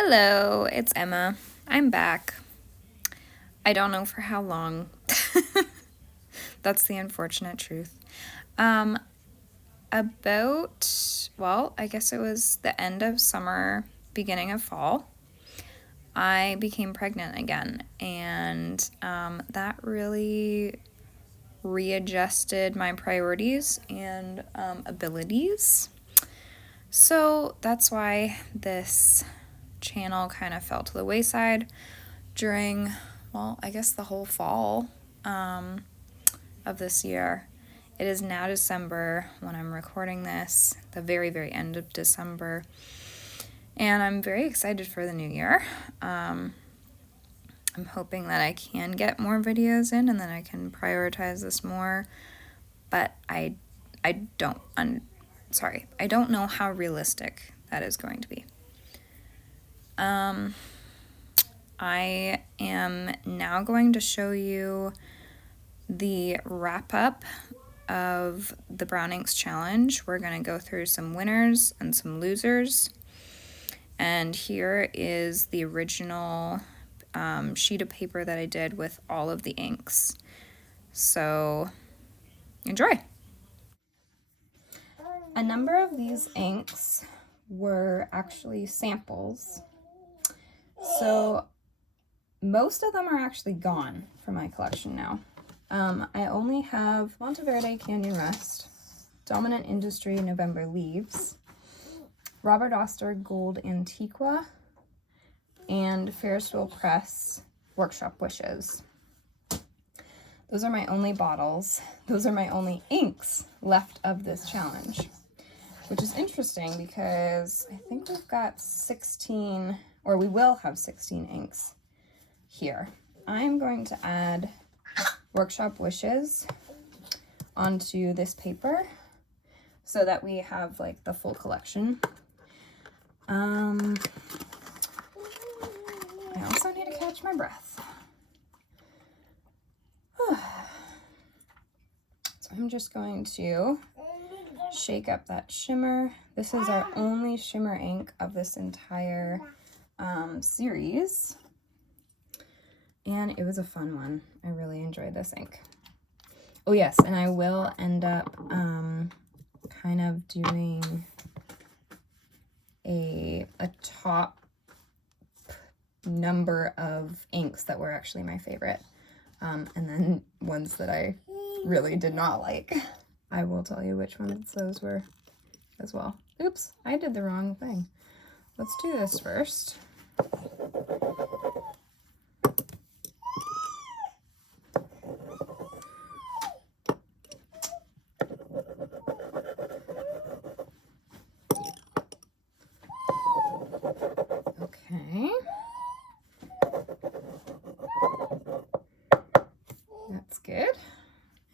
Hello, it's Emma. I'm back. I don't know for how long. That's the unfortunate truth. I guess it was the end of summer, beginning of fall, I became pregnant again, and that really readjusted my priorities and abilities. So that's why this channel kind of fell to the wayside during, I guess the whole fall of this year. It is now December when I'm recording this, the very, very end of December, and I'm very excited for the new year. I'm hoping that I can get more videos in and then I can prioritize this more, but I don't know how realistic that is going to be. I am now going to show you the wrap up of the Brown Inks Challenge. We're going to go through some winners and some losers. And here is the original sheet of paper that I did with all of the inks. So enjoy. A number of these inks were actually samples. So most of them are actually gone from my collection now. I only have Monteverde Canyon Rust, Dominant Industry November Leaves, Robert Oster Gold Antiqua, and Ferris Press Workshop Wishes. Those are my only bottles. Those are my only inks left of this challenge, which is interesting because I think we've got 16, or we will have 16 inks here. I'm going to add Workshop Wishes onto this paper so that we have like the full collection. I also need to catch my breath. So I'm just going to shake up that shimmer. This is our only shimmer ink of this entire series. And it was a fun one. I really enjoyed this ink. Oh yes, and I will end up kind of doing a top number of inks that were actually my favorite. And then ones that I really did not like. I will tell you which ones those were as well. Oops, I did the wrong thing. Let's do this first. Okay. That's good.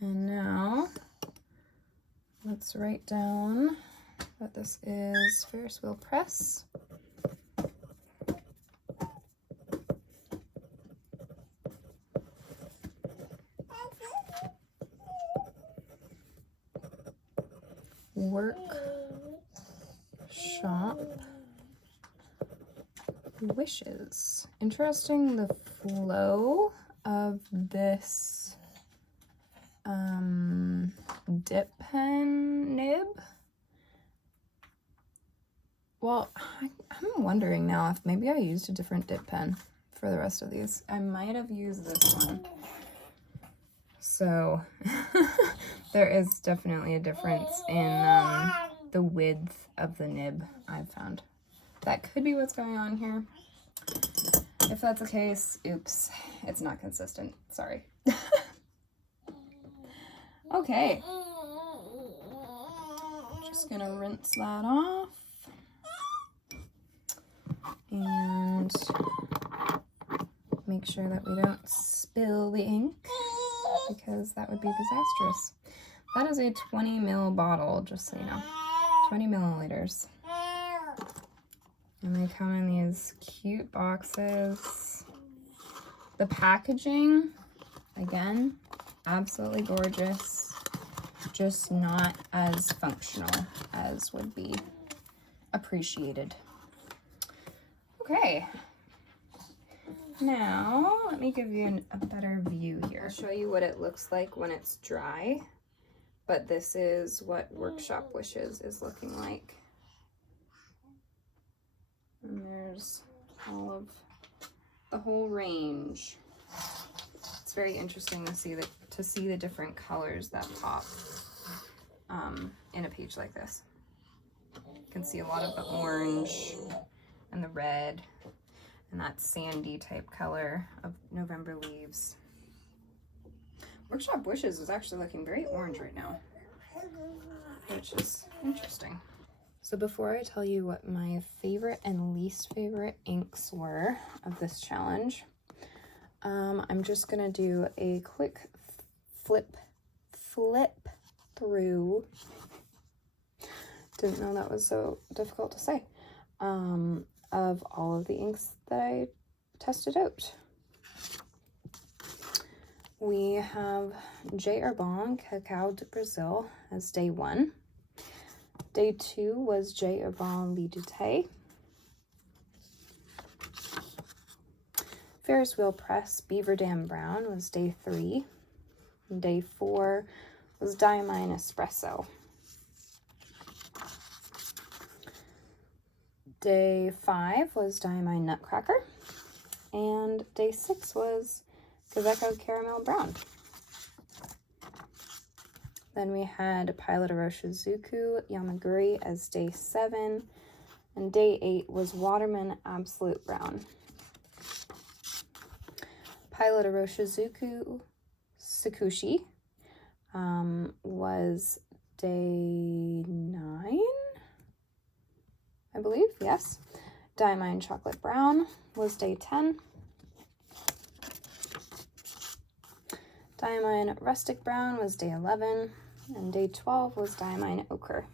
And now let's write down that this is Ferris Press. Workshop Wishes. Interesting, the flow of this dip pen nib. Well, I'm wondering now if maybe I used a different dip pen for the rest of these. I might have used this one. So there is definitely a difference in the width of the nib, I've found. That could be what's going on here. If that's the case, oops, it's not consistent. Sorry. Okay. Just gonna rinse that off. And make sure that we don't spill the ink, because that would be disastrous. That is a 20 ml bottle, just so you know. 20 milliliters. And they come in these cute boxes. The packaging, again, absolutely gorgeous. Just not as functional as would be appreciated. Okay. Okay. Now, let me give you a better view here. I'll show you what it looks like when it's dry, but this is what Workshop Wishes is looking like. And there's all of the whole range. It's very interesting to see the different colors that pop in a page like this. You can see a lot of the orange and the red and that sandy type color of November leaves. Workshop Wishes is actually looking very orange right now, which is interesting. So before I tell you what my favorite and least favorite inks were of this challenge, I'm just gonna do a quick flip through. Didn't know that was so difficult to say. Of all of the inks that I tested out. We have J. Herbin Cacao de Brazil as day 1. Day 2 was J. Herbin Lit du Thé. Ferris Wheel Press Beaver Dam Brown was day 3. And day 4 was Diamine Espresso. Day 5 was Diamine Nutcracker, and day 6 was Kaweco Caramel Brown. Then we had Pilot Iroshizuku Yamaguri as day 7, and day 8 was Waterman Absolute Brown. Pilot Iroshizuku Sakushi was day 9. I believe, yes. Diamine Chocolate Brown was day 10. Diamine Rustic Brown was day 11. And day 12 was Diamine Ochre.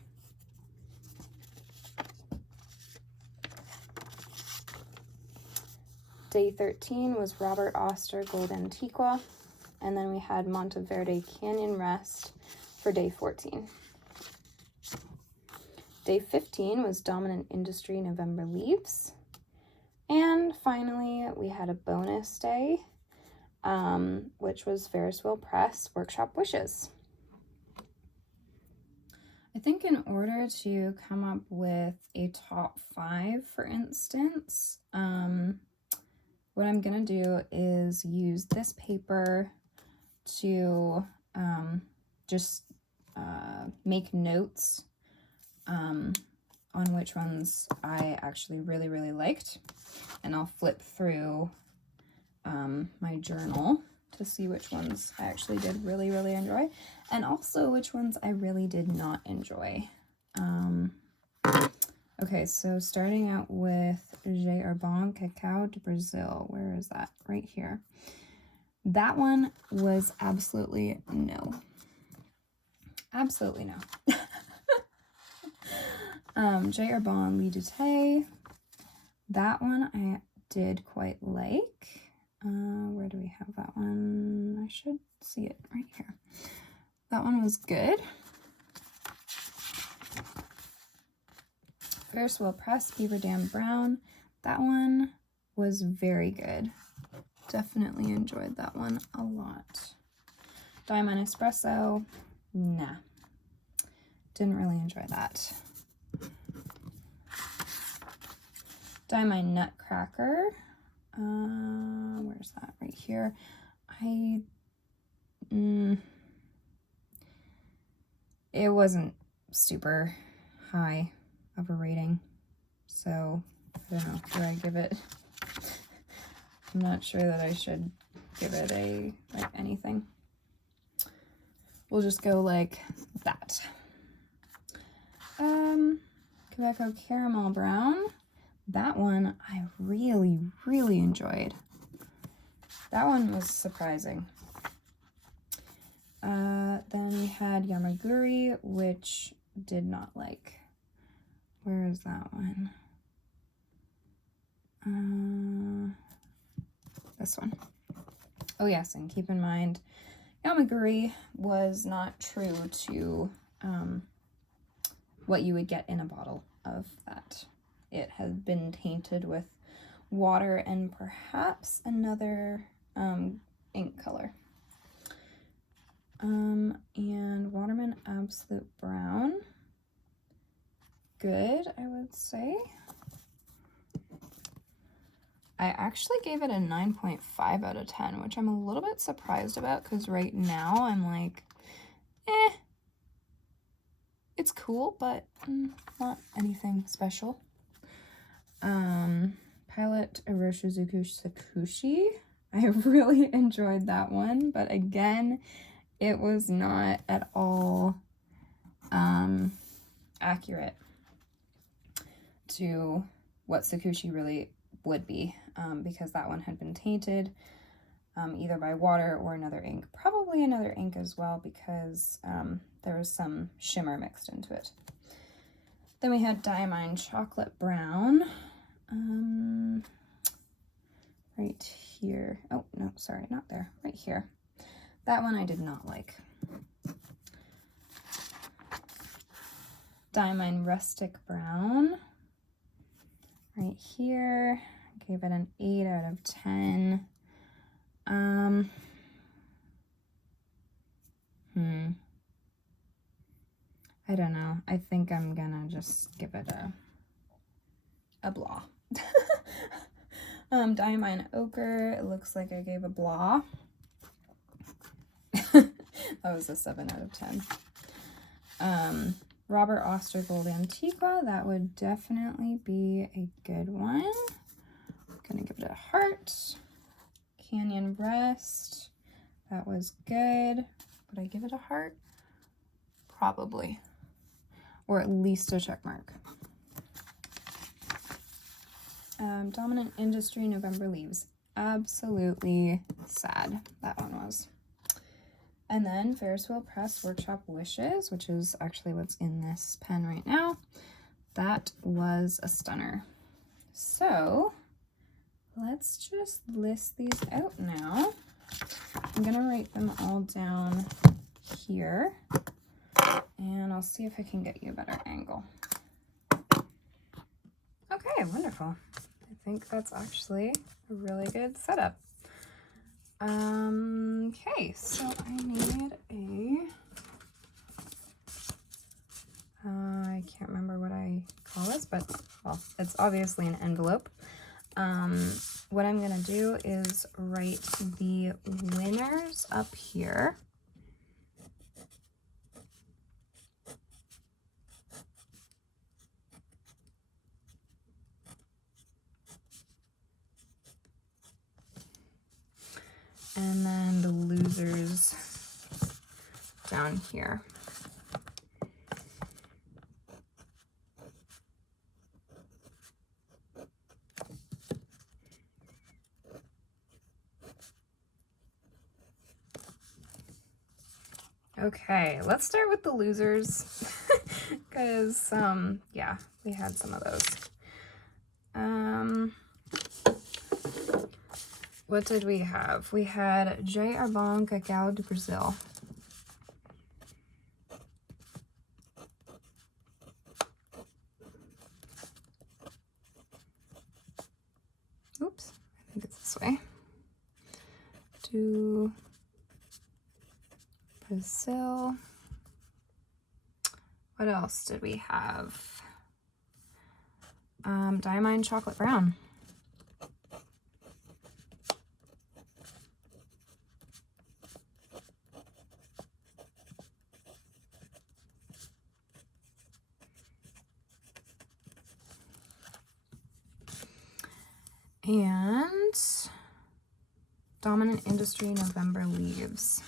Day 13 was Robert Oster Gold Antiqua. And then we had Monteverde Canyon Rest for day 14. Day 15 was Dominant Industry November Leaves. And finally, we had a bonus day, which was Ferris Wheel Press Workshop Wishes. I think in order to come up with a top 5, for instance, what I'm gonna do is use this paper to just make notes on which ones I actually really liked, and I'll flip through my journal to see which ones I actually did really enjoy, and also which ones I really did not enjoy. Okay, so starting out with J. Herbin Cacao de Brazil. Where is that? Right here. That one was absolutely no. Absolutely no. J. Herbin Lit du Thé. That one I did quite like. Where do we have that one? I should see it right here. That one was good. Ferris Wheel Press Beaver Dam Brown. That one was very good. Definitely enjoyed that one a lot. Diamine Espresso. Nah. Didn't really enjoy that. Diamine Nutcracker. Where's that? Right here. It wasn't super high of a rating, so I don't know. Should I give it? I'm not sure that I should give it a anything. We'll just go like that. Kaweco Caramel Brown. That one I really enjoyed. That one was surprising. Then we had Yamaguri, which did not like. Where is that one? This one. Oh yes, and keep in mind, Yamaguri was not true to what you would get in a bottle of that. It had been tainted with water, and perhaps another ink color. And Waterman Absolute Brown. Good, I would say. I actually gave it a 9.5 out of 10, which I'm a little bit surprised about because right now I'm like, it's cool, but not anything special. Pilot Iroshizuku Sakushi. I really enjoyed that one, but again, it was not at all accurate to what Sakushi really would be, because that one had been tainted either by water or another ink. Probably another ink as well, because there was some shimmer mixed into it. Then we had Diamine Chocolate Brown. Right here. Oh, no, sorry, not there. Right here. That one I did not like. Diamine Rustic Brown. Right here. I gave it an 8 out of 10. I don't know. I think I'm gonna just give it a blah. Diamine Ochre. It looks like I gave a blah. That was a 7 out of 10. Robert Oster Gold Antiqua. That would definitely be a good one. I'm gonna give it a heart. Canyon Rest. That was good. Would I give it a heart? Probably. Or at least a check mark. Dominant Industry November Leaves. Absolutely sad, that one was. And then Ferris Wheel Press Workshop Wishes, which is actually what's in this pen right now. That was a stunner. So let's just list these out now. I'm gonna write them all down here, and I'll see if I can get you a better angle. Okay, wonderful. I think that's actually a really good setup. Okay, so I need I can't remember what I call this, but, well, it's obviously an envelope. What I'm gonna do is write the winners up here. And then the losers down here. Okay, let's start with the losers, because, yeah, we had some of those. What did we have? We had J. Arbon Cacao de Brazil. Oops, I think it's this way. Do Brazil. What else did we have? Diamine Chocolate Brown. And Dominant Industry November Leaves.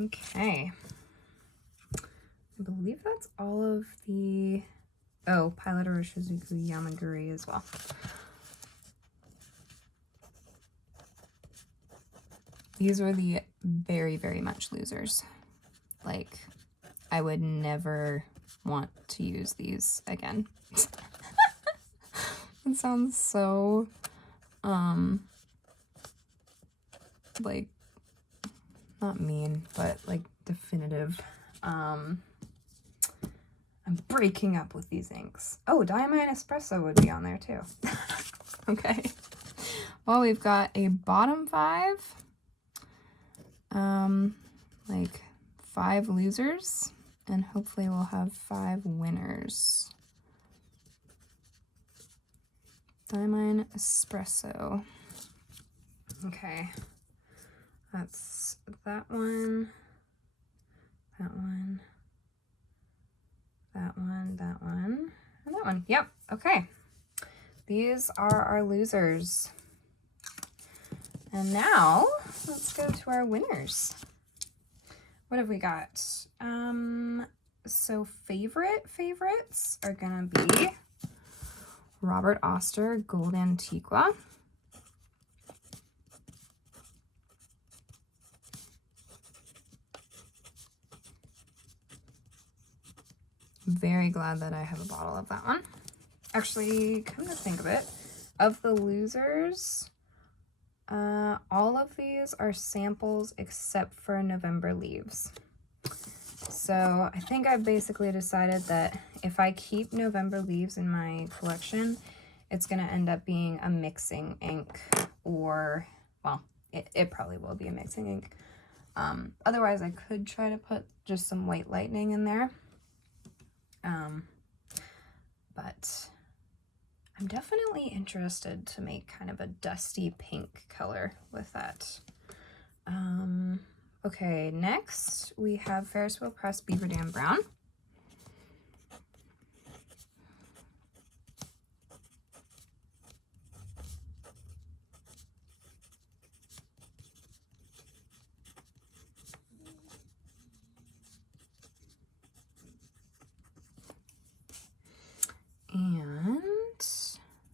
Okay. I believe that's all of the, oh, Pilot Iroshizuku Yamaguri as well. These were the very, very much losers. Like, I would never want to use these again. It sounds so, like, not mean, but like definitive. I'm breaking up with these inks. Oh, Diamine Espresso would be on there too. Okay. Well, we've got a bottom 5, like 5 losers, and hopefully we'll have 5 winners. Diamine Espresso. Okay. That's that one, that one, that one, that one, and that one. Yep. Okay. These are our losers. And now let's go to our winners. What have we got? So favorites are gonna be Robert Oster Gold Antiqua. Very glad that I have a bottle of that one. Actually, come to think of it, of the losers, all of these are samples except for November Leaves. So I think I've basically decided that if I keep November Leaves in my collection, it's going to end up being a mixing ink, or, well, it probably will be a mixing ink. Otherwise, I could try to put just some White Lightning in there. But I'm definitely interested to make kind of a dusty pink color with that. Okay, next we have Ferris Wheel Press Beaver Dam Brown. And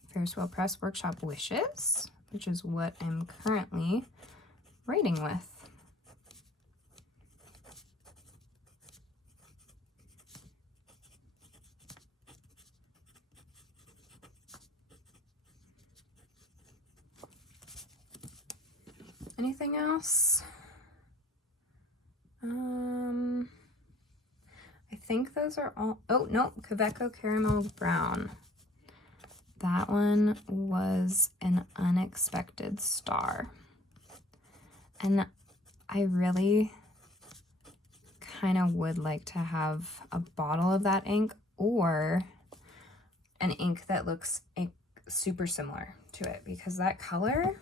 Ferris Wheel Press Workshop Wishes, which is what I'm currently writing with. Anything else? I think those are all. Oh, no, Kaweco Caramel Brown. That one was an unexpected star. And I really kind of would like to have a bottle of that ink, or an ink that looks super similar to it, because that color,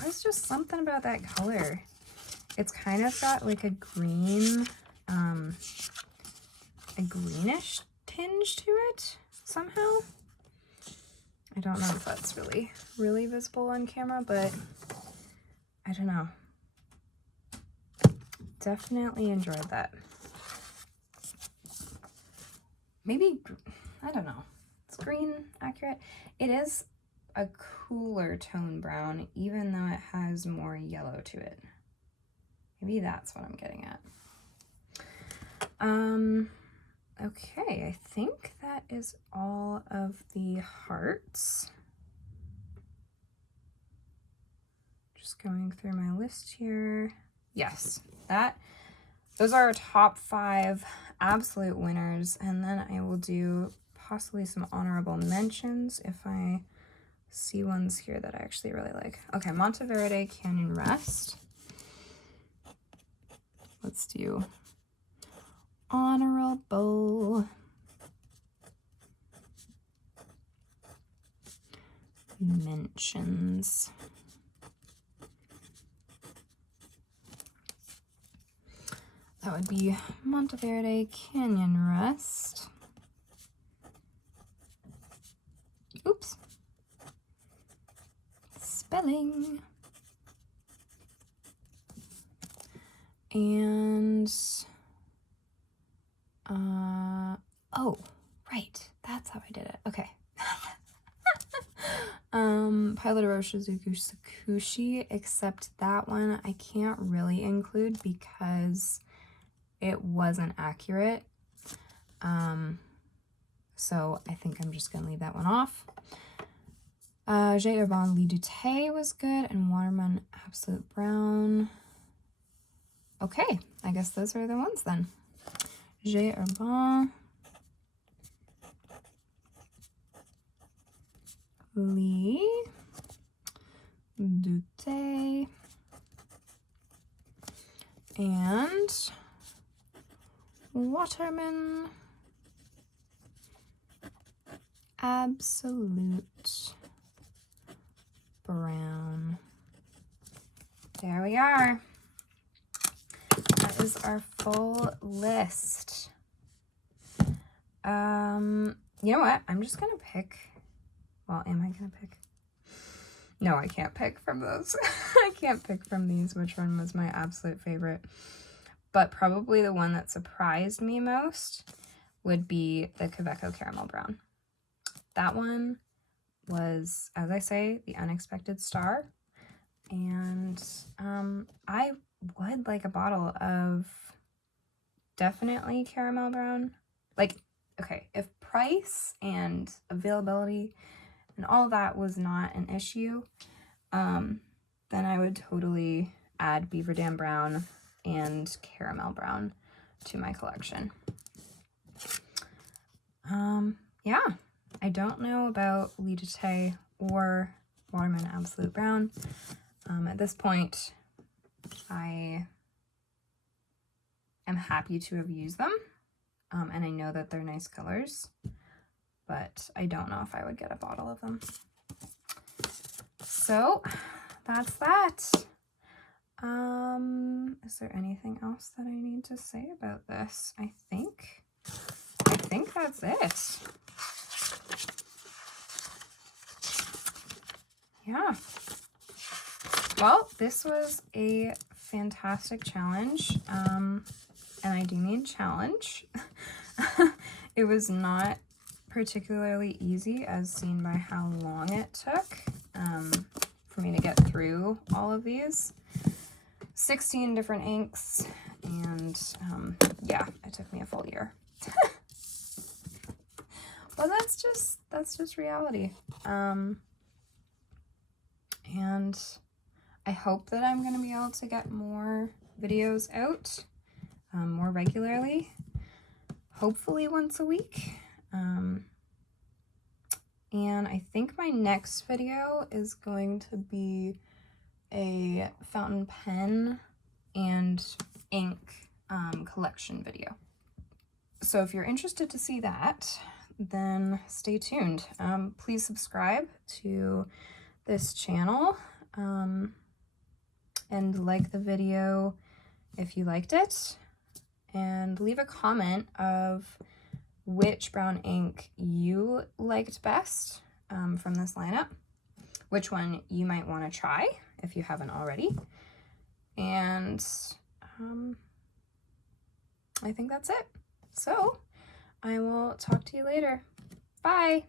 there's just something about that color. It's kind of got like a green, a greenish tinge to it somehow. I don't know if that's really visible on camera, but I don't know. Definitely enjoyed that. Maybe, I don't know. Is green accurate? It is a cooler tone brown, even though it has more yellow to it. Maybe that's what I'm getting at. Okay, I think that is all of the hearts. Just going through my list here. Yes, those are our top 5 absolute winners, and then I will do possibly some honorable mentions if I see ones here that I actually really like. Okay, Monteverde Canyon Rest. Let's do honorable mentions. That would be Monteverde Canyon Rest. Oops. Spelling. And oh, right, that's how I did it. Okay. Pilot Iroshizuku Sakushi, except that one I can't really include because it wasn't accurate. So I think I'm just gonna leave that one off. J. Herbin Lit du Thé was good, and Waterman Absolute Brown. Okay, I guess those are the ones then. J. Herbin Lit du Thé and Waterman Absolute Brown. There we are. That is our full list. You know what? I'm just gonna pick. Well, am I gonna pick? No, I can't pick from those. I can't pick from these which one was my absolute favorite. But probably the one that surprised me most would be the Kaweco Caramel Brown. That one was, as I say, the unexpected star. And I would like a bottle of definitely caramel brown. Like, okay, if price and availability and all that was not an issue, then I would totally add Beaver Dam Brown and Caramel Brown to my collection. Yeah, I don't know about Lit du Thé or Waterman Absolute Brown. At this point, I am happy to have used them, and I know that they're nice colors, but I don't know if I would get a bottle of them. So that's that. Is there anything else that I need to say about this? I think that's it. Yeah. Well, this was a fantastic challenge, and I do mean challenge. It was not particularly easy, as seen by how long it took for me to get through all of these. 16 different inks, and yeah, it took me a full year. Well, that's just reality. And I hope that I'm going to be able to get more videos out more regularly, hopefully once a week. And I think my next video is going to be a fountain pen and ink collection video. So if you're interested to see that, then stay tuned. Please subscribe to this channel and like the video if you liked it, and leave a comment of which brown ink you liked best from this lineup, which one you might want to try if you haven't already. And I think that's it. So I will talk to you later. Bye.